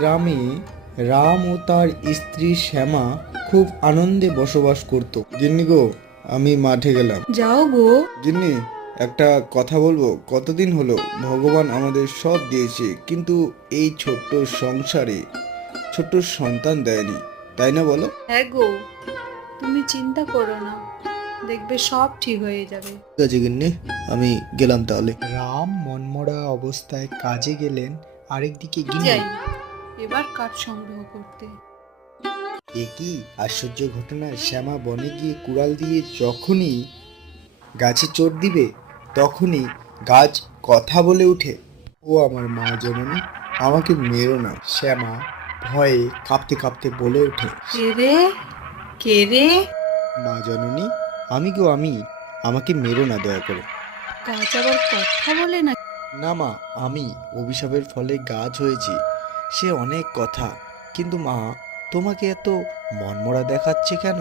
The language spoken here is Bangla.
গ্রামে রাম ও তার স্ত্রী শ্যামা খুব আনন্দে বসবাস করত। গিন্নি গো, আমি মাঠে গেলাম। যাও গো। গিন্নি, একটা কথা বলবো? কতদিন হলো ভগবান আমাদের সব দিয়েছে, কিন্তু এই ছোট্ট সংসারে ছোট্ট সন্তান দেয়নি, তাই না বলো? হ্যাঁ গো, তুমি চিন্তা করো না, দেখবে সব ঠিক হয়ে যাবে। ঠিক আছে গিন্নি, আমি গেলাম তাহলে। রাম মনমরা অবস্থায় কাজে গেলেন। আরেকদিকে গিন্নি। যাই এবার কাঠ সংগ্রহ করতে। এ কি আশ্চর্য ঘটনা! শ্যামা বনে গিয়ে কুড়াল দিয়ে যখনই গাছে চোট দিবে, তখনই গাছ কথা বলে ওঠে। ও আমার মা জননী, আমাকে মেরো না! শ্যামা ভয়ে কাঁপতে কাঁপতে বলে ওঠে। কে রে? কে রে? মা জননী, আমি গো, আমি। আমাকে মেরো না দয়া করে। গাছ আবার কথা বলে না? না মা, আমি অভিশাপের ফলে গাছ হয়েছি। সে অনেক কথা, কিন্তু মা, তোমাকে এত মনমরা দেখাচ্ছে কেন?